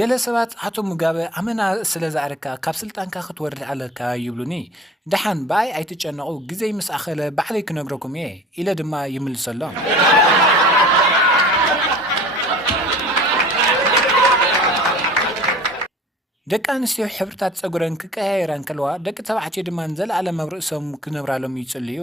ገለ ሰባት አቶ ሙጋበ አመና ስለዛረካ ካብ ስልጣንካ ክትወርድ ኣለካ ይብሉኒ ደሓን ባይ ኣይትጨነቁ ግዜ ምስ ኣኸለ ባዕለይ ክነግረኩም እየ ኢለ ድማ ይምልሰሎም ደቂ ኣንስትዮ ሕብርታት ፀጉረን ክቀያየራን ከለዋ ደቂ ተባዕትዮ ድማ ዘለኣለም ኣብ ርእሶም ክነብራሎም ይፅልዩ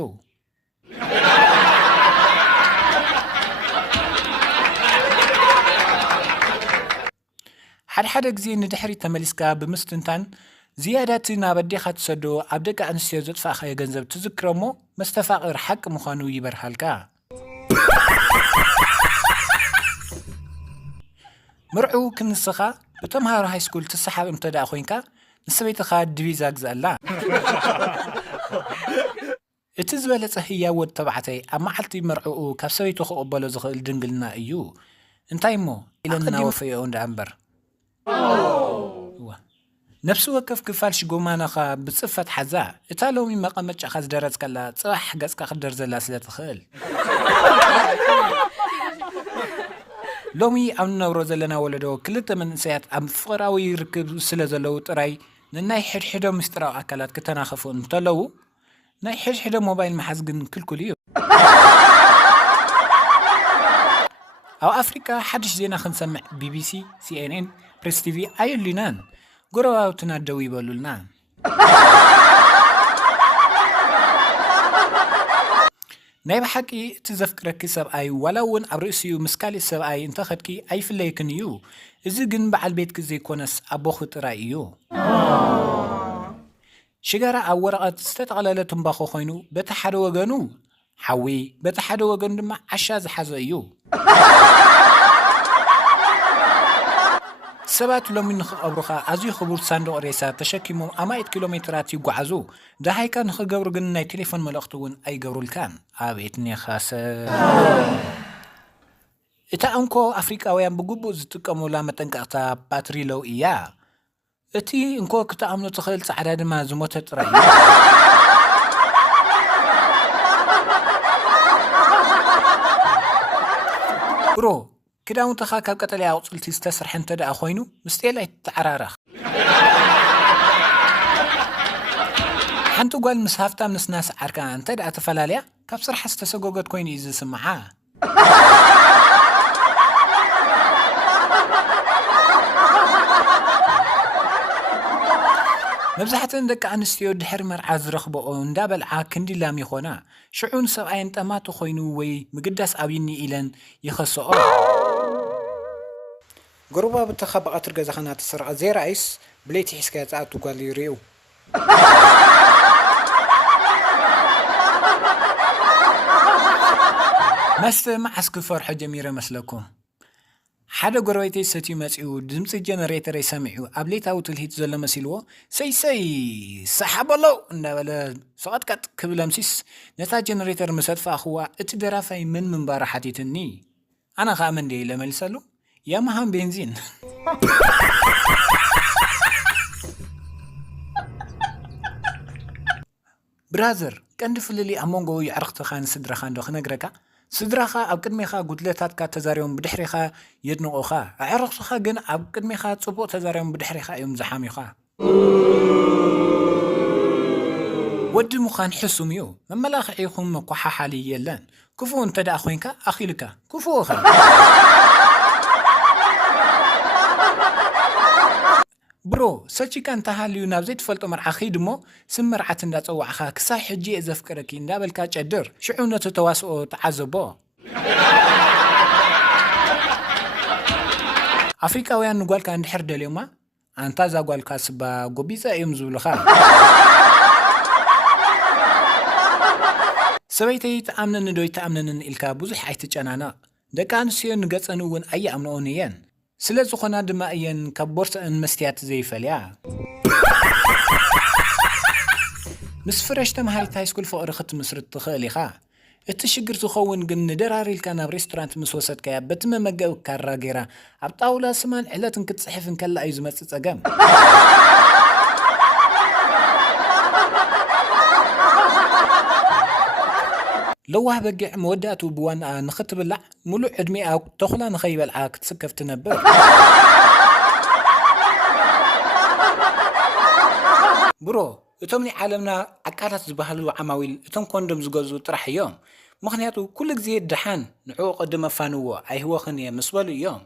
ሓደ ግዜ ንድሕሪ ተመሊስካ ብምስትንታን ዝያዳቲ ናብ ኣዴኻ ትሰዶ ኣብ ደቂ ኣንስትዮ ዘጥፋእኻዮ ገንዘብ ትዝክረሞ መስተፋቕር ሓቂ ምዃኑ ይበርሃልካ ምርዑ ክንስኻ ብተምሃሮ ሃይስኩል ትሰሓብ እንተዳ ኮይንካ ንሰበይትኻ ዲቪዛ ግዛኣላ እቲ ዝበለፀ ህያው ወዲ ተባዕተይ ኣብ መዓልቲ መርዑኡ ካብ ሰበይቱ ክቕበሎ ዝኽእል ድንግልና እዩ እንታይ እሞ ኢለና ወፈዮ እንዳኣንበር ነፍሲ ወከፍ ክፋል ሽጎማናኻ ብፅፈት ሓዛ እታ ሎሚ መቐመጫኻ ዝደረፅከላ ፅባሕ ገፅካ ክደር ዘላ ስለ ትኽእል ሎሚ ኣብ ንነብሮ ዘለና ወለዶ ክልተ መንእሰያት ኣብ ፍቕራዊ ርክብ ስለ ዘለዉ ጥራይ ንናይ ሕድሕዶም ምስጢራዊ ኣካላት ክተናኸፉ እንተለዉ ናይ ሕድሕዶ ሞባይል መሓዝ ግን ክልኩል እዩ ኣብ ኣፍሪካ ሓድሽ ዜና ክንሰምዕ ቢቢሲ ሲኤንኤን ፕሬስ ቲቪ ኣየሉናን ጎረባብትና ደው ይበሉልና ናይ ብሓቂ እቲ ዘፍቅረኪ ሰብኣይ ዋላ እውን ኣብ ርእሲኡ ምስ ካሊእ ሰብኣይ እንተኸድኪ ኣይፍለይክን እዩ እዚ ግን በዓል ቤትኪ ዘይኮነስ ኣቦኺ ጥራይ እዩ ሽጋራ ኣብ ወረቐት ዝተጠቕለለ ትንባኾ ኮይኑ በቲ ሓደ ወገኑ ሓዊ በቲ ሓደ ወገኑ ድማ ዓሻ ዝሓዘ እዩ ሰባት ሎሚ ንኽቐብሩኻ ኣዝዩ ክቡር ሳንዱቕ ሬሳ ተሸኪሞም ኣማይት ኪሎሜትራት ይጓዓዙ ደሃይካ ንኽገብሩ ግን ናይ ቴሌፎን መልእኽቲ እውን ኣይገብሩልካን ኣቤት ኔኻሰ እታ እንኮ ኣፍሪቃውያን ብግቡእ ዝጥቀሙላ መጠንቀቕታ ባትሪ ለው እያ እቲ እንኮ ክተኣምኖ ትኽእል ጻዕዳ ድማ ዝሞተ ጥራይ ብሮ ክዳውንትኻ ካብ ቀጠልያ ኣቁፅልቲ ዝተሰርሐ እንተደኣ ኮይኑ ምስጤል ኣይትተዓራረኽ ሓንቲ ጓል ምስ ሃፍታም ንስናስ ዓርካ እንተደኣ ተፈላለያ ካብ ስርሓ ዝተሰጎገት ኮይኑ እዩ ዝስምዓ መብዛሕትአን ደቂ ኣንስትዮ ድሕሪ መርዓ ዝረኽብኦ እንዳበልዓ ክንዲላም ይኾና ሽዑን ሰብኣየን ጠማቱ ኮይኑ ወይ ምግዳስ ኣብይኒ ኢለን ይኸስኦ ጎረባ ብተኻ ብቐትር ገዛኻ እናተሰርቐ ዘይረኣይስ ብለይቲ ሒዝካ የፅኣቱ ጓል ይርዩ መስተ መዓስ ክፈርሖ ጀሚረ መስለኩም ሓደ ጎረቤተይ ሰትዩ መፂኡ ድምፂ ጀነሬተር ሰሚዑ ኣብ ሌታዊ ትልሂት ዘሎ መሲልዎ ሰይ ሰሓበለው እንዳበለ ሰቐጥቀጥ ክብል ኣምሲስ ነታ ጀነሬተር መሰጥፋ ኣኽዋ እቲ ደራፋይ ምን ምንባራ ሓቲትኒ ኣነ ከዓ መንደይ ለመልሰሉ ያማሃን ቤንዚን ብራዘር ቀንዲ ፍልሊ ኣብ መንጎ ይዕርኽትኻ ንስድራኻ እንዶ ክነግረካ ስድራኻ ኣብ ቅድሜኻ ጉድለታትካ ተዛሪቦም ብድሕሪኻ የድንቑኻ ኣዕርኽትኻ ግን ኣብ ቅድሜኻ ጽቡቕ ተዛሪቦም ብድሕሪኻ እዮም ዝሓሚኻ ወዲ ምዃን ሕሱም እዩ መመላኽዒ ይኹን መኳሓሓሊ የለን ክፉእ እንተደኣ ኮይንካ ኣኺልካ ክፉእኻ ብሮ ሰቺካ እንተሃልዩ ናብ ዘይትፈልጦ መርዓ ኺድ እሞ ስም መርዓት እንዳፀዋዕኻ ክሳብ ሕጂ እየ ዘፍቅረኪ እንዳበልካ ጨድር ሽዑ ነቲ ተዋስኦ ተዓዘቦ ኣፍሪቃውያን ንጓልካ እንድሕር ደልዮማ ኣንታ እዛ ጓልካ ስባ ጎቢፀ እዮም ዝብሉኻ ሰበይተይ ተኣምነኒ ዶ ይተኣምነንን ኢልካ ብዙሕ ኣይትጨናነቕ ደቂ ኣንስትዮ ንገፀን እውን ኣይኣምንኦን እየን ስለ ዝኾና ድማ እየን ካብ ቦርሰአን መስትያት ዘይፈልያ ምስ ፍረሽ ተምሃሪት ሃይስኩል ፍቕሪ ክትምስርት ትኽእል ኢኻ እቲ ሽግር ዝኸውን ግን ንደራሪልካ ናብ ሬስቶራንት ምስ ወሰድካያ በቲ መመገቢ ካራ ገይራ ኣብ ጣውላ ስማን ዕለትን ክትፅሕፍን ከላ እዩ ዝመፅእ ፀገም لوه بقع مودات وبوان نختب اللع ملو عدمي أو تخلا نخيب العاك تسكف تنبر ብሮ እቶም ናይ ዓለምና ኣቃላት ዝበሃሉ ዓማዊል እቶም ኮንዶም ዝገዝኡ ጥራሕ እዮም ምክንያቱ ኩሉ ግዜ ድሓን ንዕኡ ቅድመ ፋንዎ ኣይህወኽን እየ ምስ በሉ እዮም